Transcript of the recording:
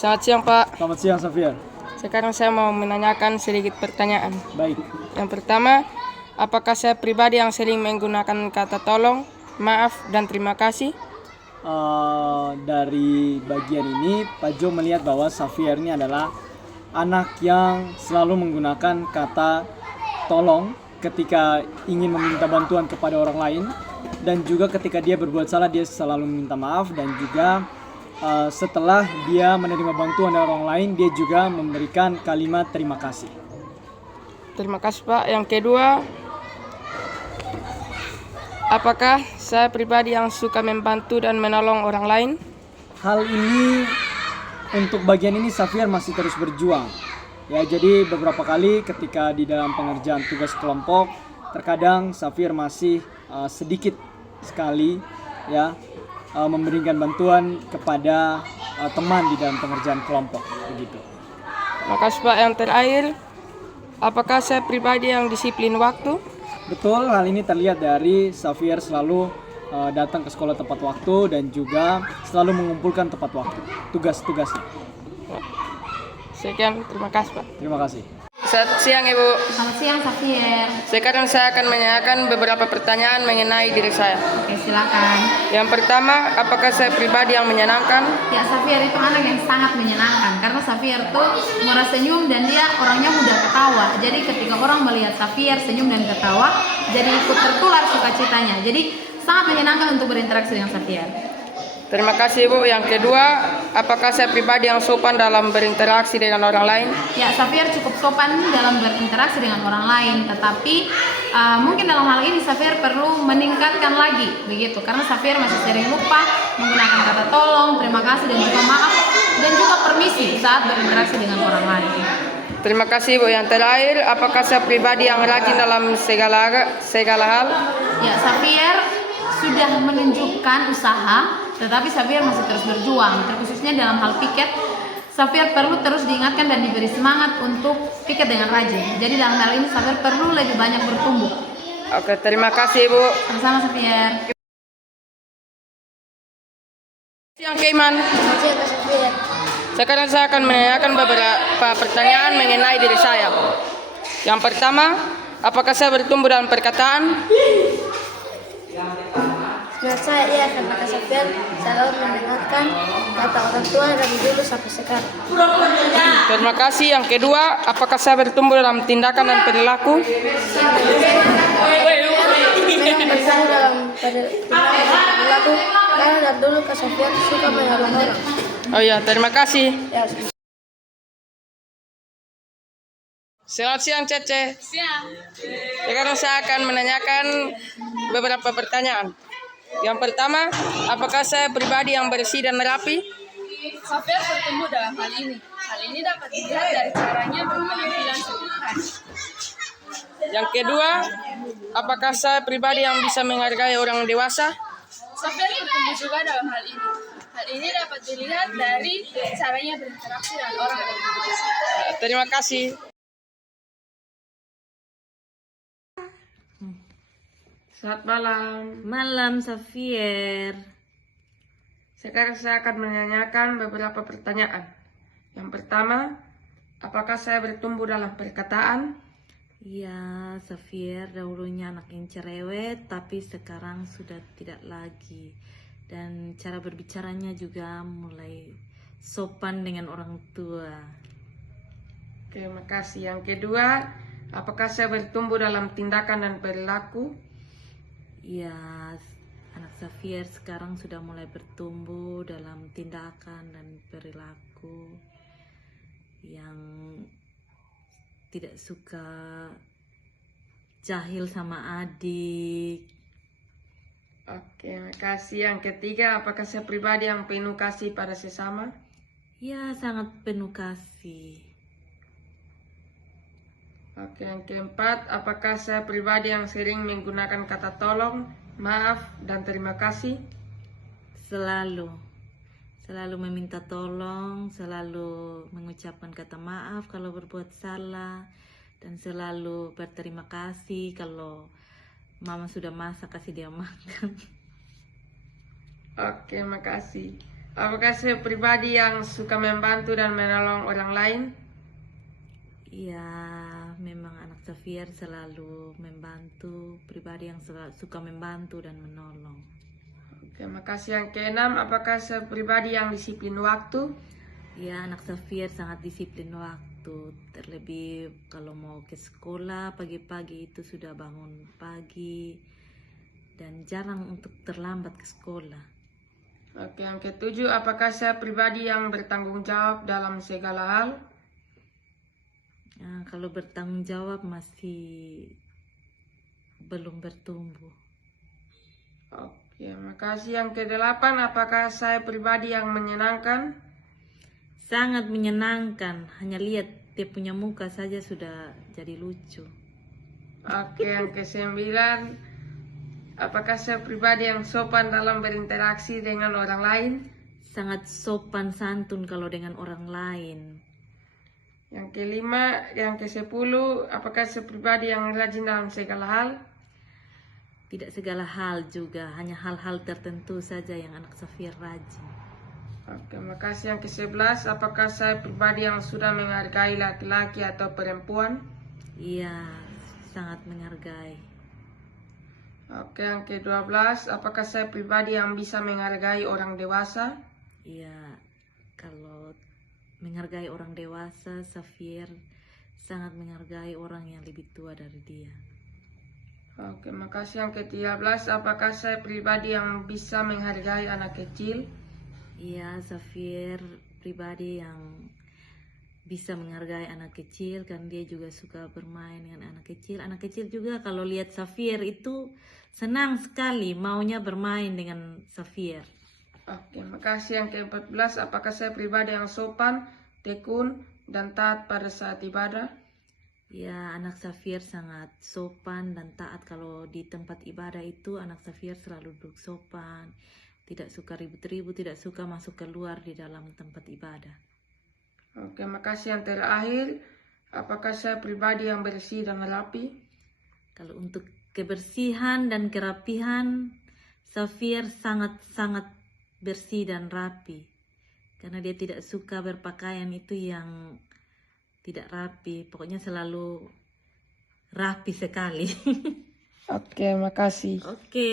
Selamat siang, Pak. Selamat siang, Safir. Sekarang saya mau menanyakan sedikit pertanyaan. Baik. Yang pertama, apakah saya pribadi yang sering menggunakan kata tolong, maaf, dan terima kasih? Dari bagian ini, Pak Jo melihat bahwa Safir ini adalah anak yang selalu menggunakan kata tolong ketika ingin meminta bantuan kepada orang lain, dan juga ketika dia berbuat salah dia selalu meminta maaf, dan juga setelah dia menerima bantuan dari orang lain dia juga memberikan kalimat terima kasih. Terima kasih, Pak. Yang kedua, apakah saya pribadi yang suka membantu dan menolong orang lain? Hal ini, untuk bagian ini Safir masih terus berjuang. Ya, jadi beberapa kali ketika di dalam pengerjaan tugas kelompok, terkadang Safir masih sedikit sekali ya memberikan bantuan kepada teman di dalam pengerjaan kelompok begitu. Terima kasih, Pak. Yang terakhir, apakah saya pribadi yang disiplin waktu? Betul, hal ini terlihat dari Safir selalu datang ke sekolah tepat waktu dan juga selalu mengumpulkan tepat waktu tugas-tugasnya. Sekian, terima kasih, Pak. Terima kasih. Selamat siang, Ibu. Selamat siang, Safir. Sekarang saya akan menanyakan beberapa pertanyaan mengenai diri saya. Oke, silakan. Yang pertama, apakah saya pribadi yang menyenangkan? Ya, Safir itu anak yang sangat menyenangkan karena Safir tuh murah senyum dan dia orangnya mudah ketawa. Jadi ketika orang melihat Safir senyum dan ketawa, jadi ikut tertular sukacitanya. Jadi sangat menyenangkan untuk berinteraksi dengan Safir. Terima kasih, Ibu. Yang kedua, apakah saya pribadi yang sopan dalam berinteraksi dengan orang lain? Ya, Safir cukup sopan dalam berinteraksi dengan orang lain, tetapi mungkin dalam hal ini Safir perlu meningkatkan lagi begitu, karena Safir masih sering lupa menggunakan kata tolong, terima kasih dan juga maaf dan juga permisi saat berinteraksi dengan orang lain. Terima kasih, Bu. Yang terakhir, apakah saya pribadi yang rajin dalam segala hal? Ya, Safir sudah menunjukkan usaha, tetapi Safir masih terus berjuang, terkhususnya dalam hal piket. Safir perlu terus diingatkan dan diberi semangat untuk piket dengan rajin. Jadi dalam hal ini Safir perlu lebih banyak bertumbuh. Oke, terima kasih, Bu. Sama-sama, Safir. Siang, Keiman. Sekarang saya akan menanyakan beberapa pertanyaan mengenai diri saya. Yang pertama, apakah saya bertumbuh dalam perkataan? Menurut saya iya, karena Kak Safir selalu mendengarkan kata orang tua dari dulu sampai sekarang. Terima kasih. Yang kedua, apakah saya bertumbuh dalam tindakan dan perilaku? Memang bertumbuh dalam perilaku karena dari dulu Kak Safir suka menolong orang. Oh ya, terima kasih. Ya, Selamat siang, Cece. Siang. Sekarang saya akan menanyakan beberapa pertanyaan. Yang pertama, apakah saya pribadi yang bersih dan rapi? Safir bertumbuh dalam hal ini. Hal ini dapat dilihat dari caranya berpenampilan setiap hari. Yang kedua, apakah saya pribadi yang bisa menghargai orang dewasa? Safir bertumbuh juga dalam hal ini. Hal ini dapat dilihat dari caranya berinteraksi dengan orang dewasa. Terima kasih. Selamat malam. Malam, Safir. Sekarang saya akan menanyakan beberapa pertanyaan. Yang pertama, apakah saya bertumbuh dalam perkataan? Ya, Safir dahulunya anak yang cerewet, tapi sekarang sudah tidak lagi. Dan cara berbicaranya juga mulai sopan dengan orang tua. Terima kasih. Yang kedua, apakah saya bertumbuh dalam tindakan dan perilaku? Ya, anak Safir sekarang sudah mulai bertumbuh dalam tindakan dan perilaku yang tidak suka jahil sama adik. Oke, makasih. Yang ketiga, apakah saya pribadi yang penuh kasih pada sesama? Ya, sangat penuh kasih. Oke, yang keempat, apakah saya pribadi yang sering menggunakan kata tolong, maaf, dan terima kasih? Selalu meminta tolong, selalu mengucapkan kata maaf kalau berbuat salah, dan selalu berterima kasih kalau mama sudah masak kasih dia makan. Oke, makasih. Apakah saya pribadi yang suka membantu dan menolong orang lain? Ya, memang anak Xavier selalu membantu, pribadi yang suka membantu dan menolong. Oke, makasih. Yang keenam, apakah saya pribadi yang disiplin waktu? Ya, anak Xavier sangat disiplin waktu. Terlebih kalau mau ke sekolah pagi-pagi itu sudah bangun pagi dan jarang untuk terlambat ke sekolah. Oke, yang ketujuh, apakah saya pribadi yang bertanggung jawab dalam segala hal? Nah, kalau bertanggung jawab masih belum bertumbuh. Oke, makasih. Yang kedelapan, apakah saya pribadi yang menyenangkan? Sangat menyenangkan, hanya lihat dia punya muka saja sudah jadi lucu. Oke, yang kesembilan, apakah saya pribadi yang sopan dalam berinteraksi dengan orang lain? Sangat sopan santun kalau dengan orang lain. Yang kelima, yang kesepuluh, apakah saya pribadi yang rajin dalam segala hal? Tidak segala hal juga, hanya hal-hal tertentu saja yang anak Xavier rajin. Oke, makasih. Yang ke-11, apakah saya pribadi yang sudah menghargai laki-laki atau perempuan? Iya, sangat menghargai. Oke, yang ke-12, apakah saya pribadi yang bisa menghargai orang dewasa? Iya, kalau menghargai orang dewasa, Xavier sangat menghargai orang yang lebih tua dari dia. Oke, makasih. Yang ke-13, apakah saya pribadi yang bisa menghargai anak kecil? Iya, Xavier pribadi yang bisa menghargai anak kecil, kan dia juga suka bermain dengan anak kecil. Anak kecil juga kalau lihat Xavier itu senang sekali, maunya bermain dengan Xavier. Oke, makasih. Yang ke-14, apakah saya pribadi yang sopan, tekun, dan taat pada saat ibadah? Ya, anak Xavier sangat sopan dan taat. Kalau di tempat ibadah itu anak Xavier selalu duduk sopan, tidak suka ribut-ribut, tidak suka masuk keluar di dalam tempat ibadah. Oke, makasih. Yang terakhir, apakah saya pribadi yang bersih dan rapi? Kalau untuk kebersihan dan kerapihan, Xavier sangat-sangat bersih dan rapi. Karena dia tidak suka berpakaian itu yang tidak rapi. Pokoknya selalu rapi sekali. Oke, makasih. Oke.